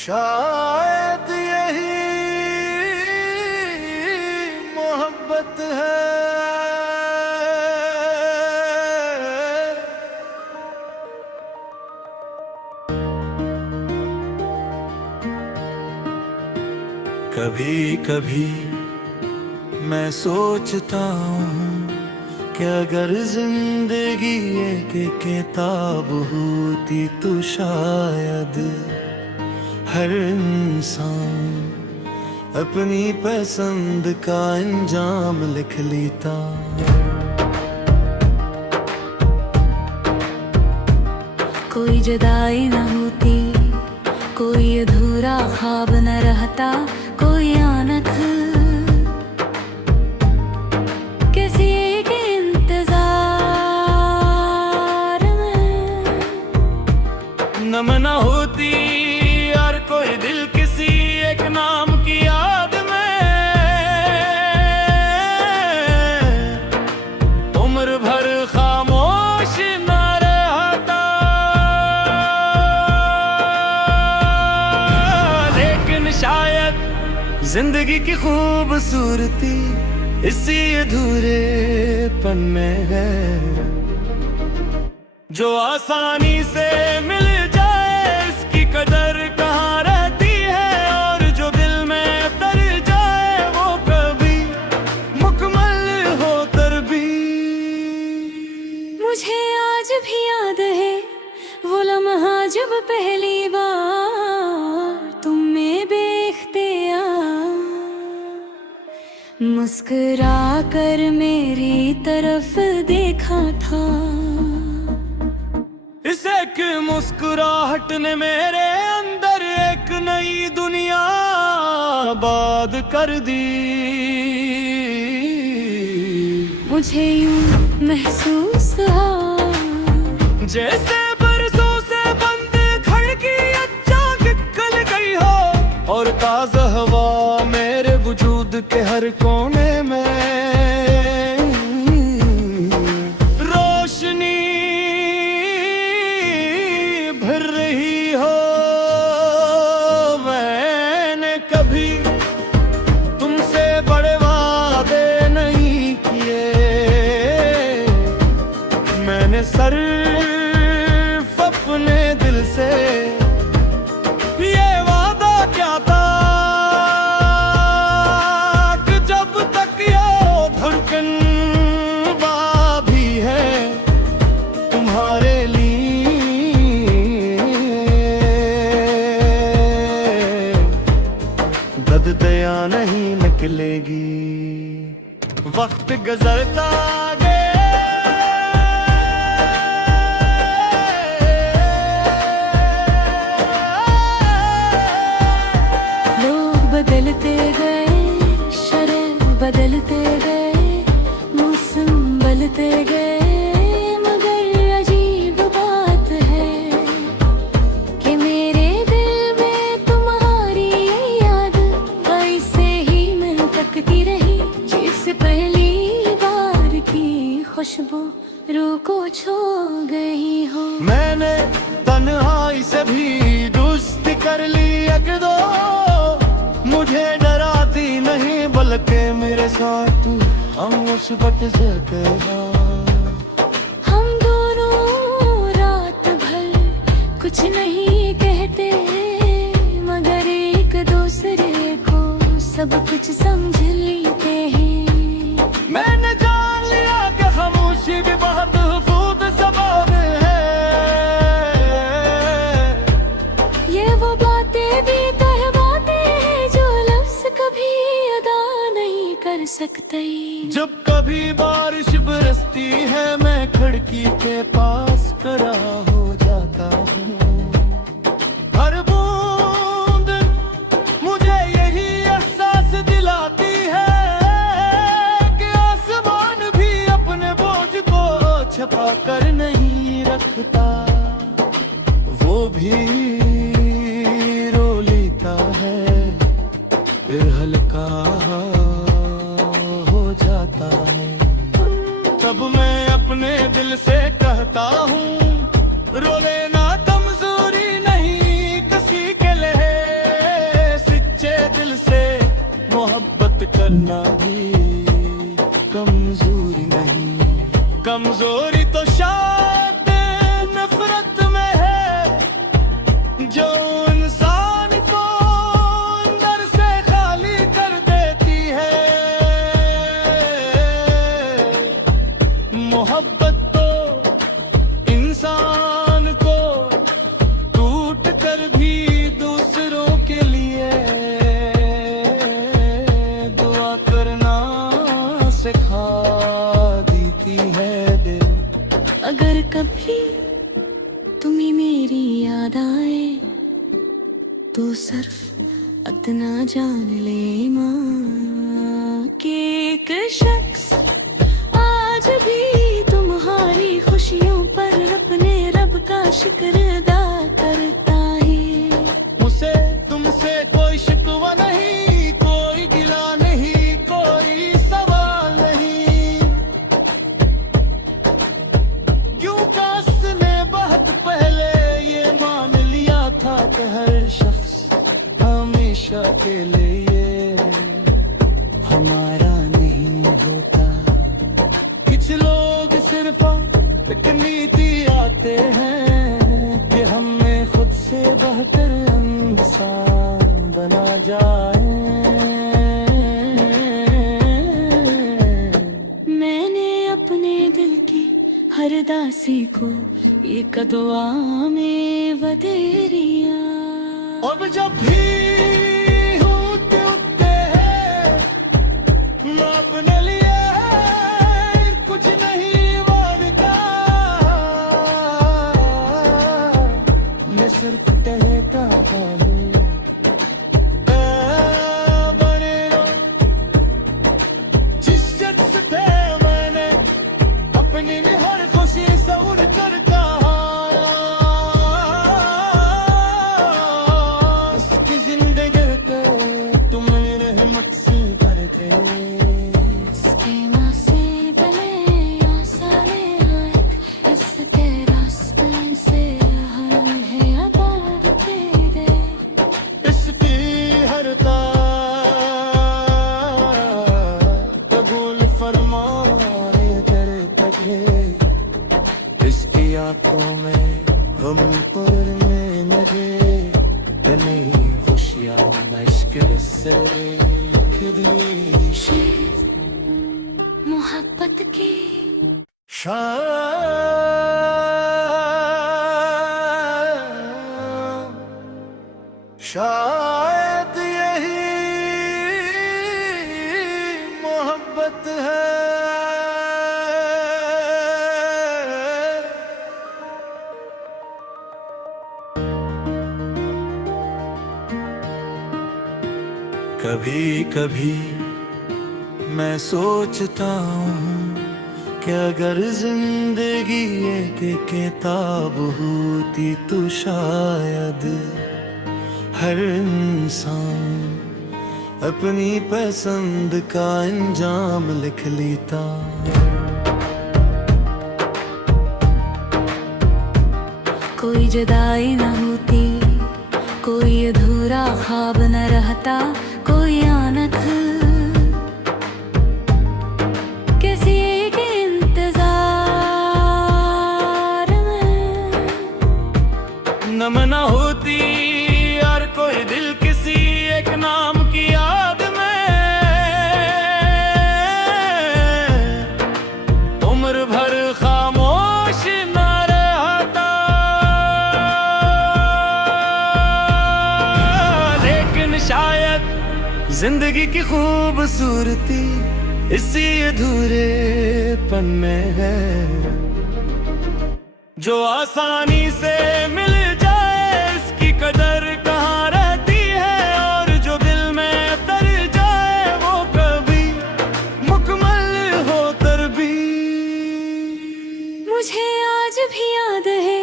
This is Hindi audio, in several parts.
शायद यही मोहब्बत है। कभी कभी मैं सोचता हूँ कि अगर जिंदगी एक किताब होती तो शायद हर इंसान अपनी पसंद का अंजाम लिख लेता। कोई जुदाई न होती, कोई अधूरा ख्वाब न रहता, कोई आनत किसी के इंतजार में नम न होती यार कोई दिल किसी एक नाम की याद में। उम्र भर खामोश न रहता, लेकिन शायद जिंदगी की खूबसूरती इसी अधूरेपन में है। जो आसानी से मिल जाए इसकी कदर कहाँ रहती है, और जो दिल में तर जाए वो कभी मुकम्मल हो तर भी। मुझे आज भी याद है वो लम्हा जब पहली बार तुमने बेख्तियार मुस्कुरा कर मेरी तरफ देखा था। इस एक मुस्कुराहट ने मेरे अंदर एक नई दुनिया आबाद कर दी। मुझे यूं महसूस हुआ जैसे बरसों से बंद खिड़की अचानक खुल गई हो, और ताज़ा हवा मेरे वजूद के हर कोने में रोशनी भर रही हो। मैंने कभी तुमसे बड़े वादे नहीं किए, मैंने सिर्फ अपने दिल से ये वादा क्या था कि जब तक ये धड़कन बाभी है तुम्हारे लिए दर्द दया नहीं निकलेगी। वक्त गुजरता बदलते गए, शरर बदलते गए, मौसम बदलते गए, मगर अजीब बात है कि मेरे दिल में तुम्हारी याद ऐसे ही मैं तकती रही, जैसे पहली बार की खुशबू रूह को छू गई हो। मैंने तन्हाई से भी दोस्ती कर ली एक दो, मुझे डराती नहीं बल्कि मेरे साथ तू हम मुसीबत से कहा। हम दोनों रात भर कुछ नहीं कहते, मगर एक दूसरे को सब कुछ समझ लेते हैं। मैंने जान लिया कि खामोशी भी बहुत खूब ज़बान है। ये वो बातें भी कर सकते। जब कभी बारिश बरसती है मैं खिड़की के पास खड़ा हो जाता हूँ। हर बूंद मुझे यही एहसास दिलाती है कि आसमान भी अपने बोझ को छुपा कर नहीं रखता, वो भी रो लेता है फिर हल्का जाता है। तब मैं अपने दिल से कहता हूँ, रो लेना कमजोरी नहीं किसी के लिए, सच्चे दिल से मोहब्बत करना भी कमजोरी नहीं। कमजोरी तो शायद नफरत में है, जो इंसान को अंदर से खाली कर देती है। मोहब्बत तो इंसान को टूट कर भी दूसरों के लिए दुआ करना सिखा देती है दिल। अगर कभी तुम्हें मेरी याद आए तो सिर्फ इतना जान ले माँ कि एक शख्स आज भी तुम्हारी खुशियों पर अपने रब का शुक्र अदा करता है। मुझसे तुमसे कोई शिकवा नहीं, कोई गिला नहीं, कोई सवाल नहीं, क्योंकि उसने बहुत पहले ये मान लिया था कि हर शख्स हमेशा के लिए हमारा नहीं होता। कुछ लोग सिर्फ एक नीति आते हैं कि हमें खुद से बेहतर इंसान बना जाए। मैंने अपने दिल की हर दासी को एक दुआ में वधेरिया। अब जब भी होते उठते हैं मैं अपने लिए कुछ नहीं मानता, मैं सिर्फ कहता हूँ बने रहो। जिस शख्स पे मैंने अपनी हर खुशी सऊर कर कहा, उसकी जिंदगी को तुम रहमत से भर दे। इसके माँ से भले आसाने आए, इसके रास्ते से हम है आबाद दे। इसकी हर कबूल फरमाने दर तक है, इसकी आंखों में हम पढ़ने लगे, नहीं खुशियाँ मुश्किल से खिदली मोहब्बत की शायद यही मोहब्बत है। कभी कभी मैं सोचता हूँ कि अगर जिंदगी एक किताब होती तो शायद हर इंसान अपनी पसंद का अंजाम लिख लेता। कोई जुदाई न होती, कोई अधूरा ख्वाब न रहता, कोई आनत किसी के इंतजार में नम न होती यार कोई दिल किसी एक नाम की याद में, उम्र भर खामोश न रहता। लेकिन शायद जिंदगी की खूबसूरती इसी अधूरेपन में है, जो आसानी से मिल जाए इसकी कदर कहाँ रहती है, और जो दिल में तर जाए वो कभी मुकम्मल हो कर भी। मुझे आज भी याद है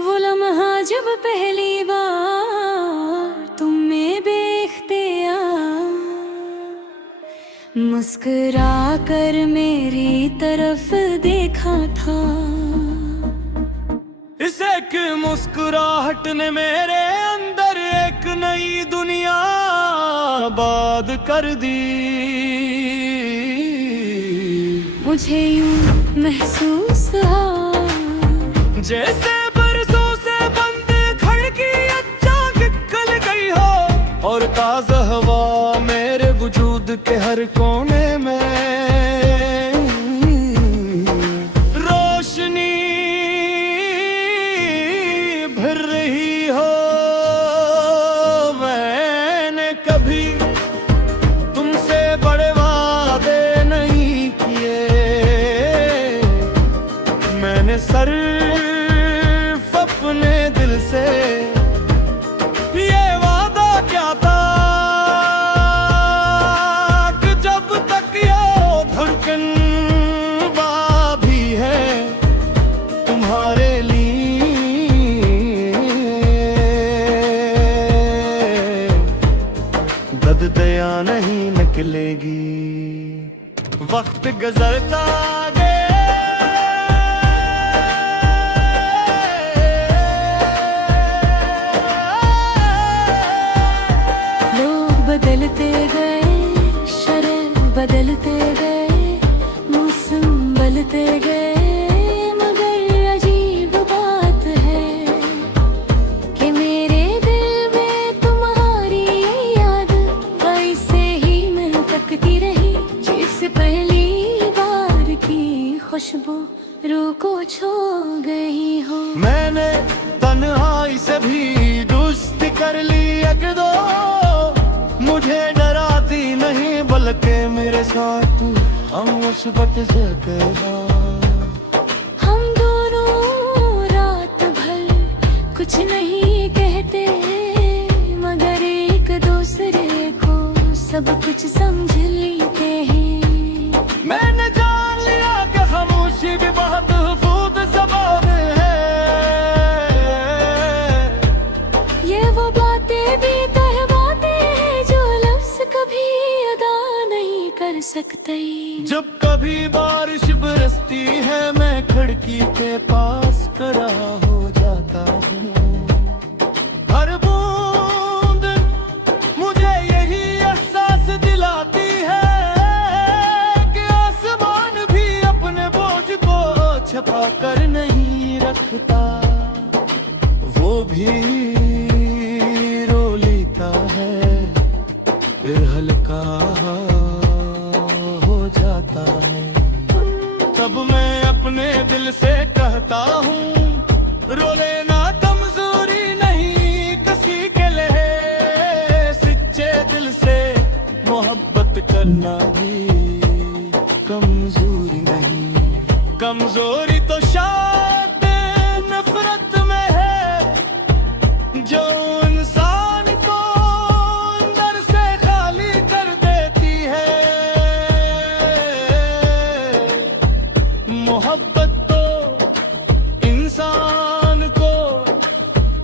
वो लम्हा जब पहली बार तुम में बेख्तियार मुस्कुरा कर मेरी तरफ देखा था। इस एक मुस्कुराहट ने मेरे अंदर एक नई दुनिया आबाद कर दी। मुझे यूं महसूस हुआ जैसे बरसों से बंद खिड़की अचानक निकल गई हो, और ताज़ा हवा मेरे वजूद के हर कोने में रोशनी भर रही हो। मैंने कभी तुमसे बड़े वादे नहीं किए, मैंने सिर्फ अपने दिल से ये वादा क्या था कि जब तक ये धड़कन बाभी है तुम्हारे लिए दर्द दया नहीं निकलेगी। वक्त गुजरता बदलते गए, शरह बदलते गए, मौसम बदलते गए, मगर अजीब बात है कि मेरे दिल में तुम्हारी याद वैसे ही मैं तकती रही, जिस पहली बार की खुशबू रूह को छू गई हो। मैंने तन्हाई से भी दोस्ती कर ली एक दो, मुझे डराती नहीं बल्कि मेरे साथ तू हम मुसीबत से कहना। हम दोनों रात भर कुछ नहीं कहते, मगर एक दूसरे को सब कुछ समझ लेते हैं। मैंने जान लिया कि खामोशी भी बहुत खूब ज़बान है। ये वो बातें भी कर सकते। जब कभी बारिश बरसती है मैं खिड़की के पास खड़ा हो जाता हूँ, हर बूंद मुझे यही एहसास दिलाती है कि आसमान भी अपने बोझ को छुपा कर नहीं रखता, वो भी रो लेता है फिर हल्का जाता है। तब मैं अपने दिल से कहता हूँ रो लेना कमजोरी नहीं, किसी के लिए सच्चे दिल से मोहब्बत करना भी कमजोरी नहीं। कमजोरी तो शायद नफरत में है जो इंसान को अंदर से खाली कर देती है। मोहब्बत तो इंसान को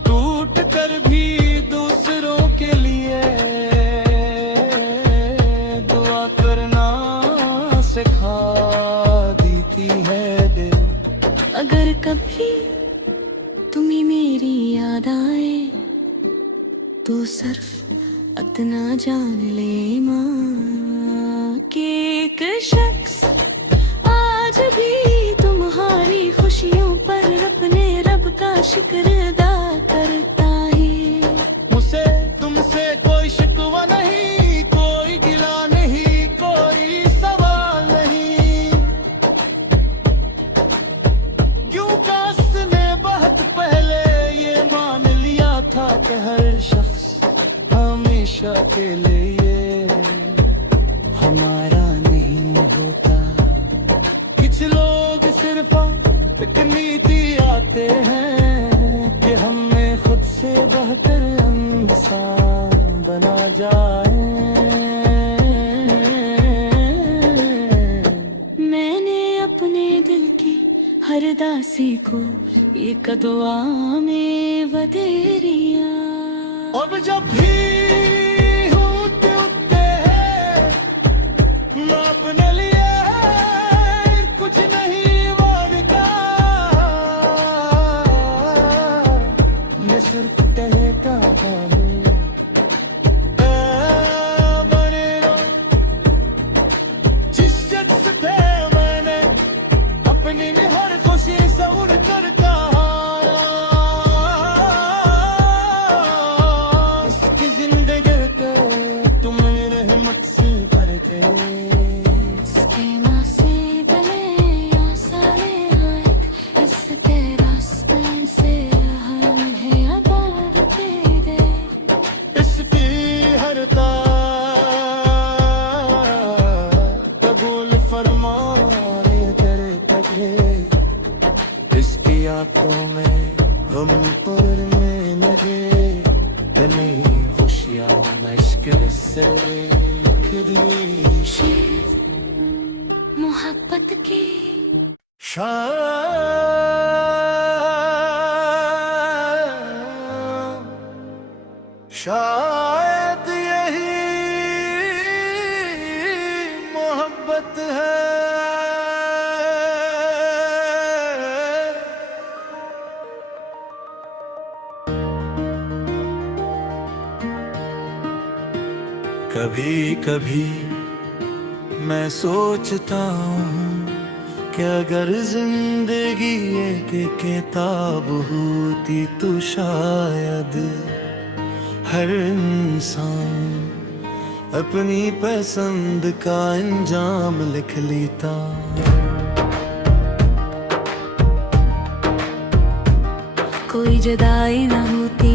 टूट कर भी दूसरों के लिए दुआ करना सिखा देती है दिल। अगर कभी तुम्हें मेरी याद आए तो सिर्फ इतना जान ले माँ कि एक शख्स आज भी तुम्हारी खुशियों पर अपने रब का शुक्र अदा करता है। मुझसे तुमसे कोई शिकवा नहीं, कोई गिला नहीं, कोई सवाल नहीं, क्योंकि उसने बहुत पहले ये मान लिया था कि हर शख्स हमेशा के लिए हमारा नहीं होता। कुछ लोग सिर्फ एक नीति आते हैं कि हमें खुद से बेहतर इंसान बना जाए। मैंने अपने दिल की हर दासी को एक दुआ में बतेरिया। अब जब भी होते हैं ना अपनी हर खुशी से उड़ कर कहा इसकी जिंदगी को तुम रहमत से भर दे इसके नसीब में आसानी आए इसके रास्ते से हमें अदालत दे इसकी हर कबूल फरमाए दर कटे इसकी आंखों में हम पर में लगे तनी खुशियाँ इश्क से खिदी मोहब्बत की शायद यही मोहब्बत है कभी कभी मैं सोचता हूँ कि अगर जिंदगी एक किताब होती तो शायद हर इंसान अपनी पसंद का अंजाम लिख लेता कोई जुदाई न होती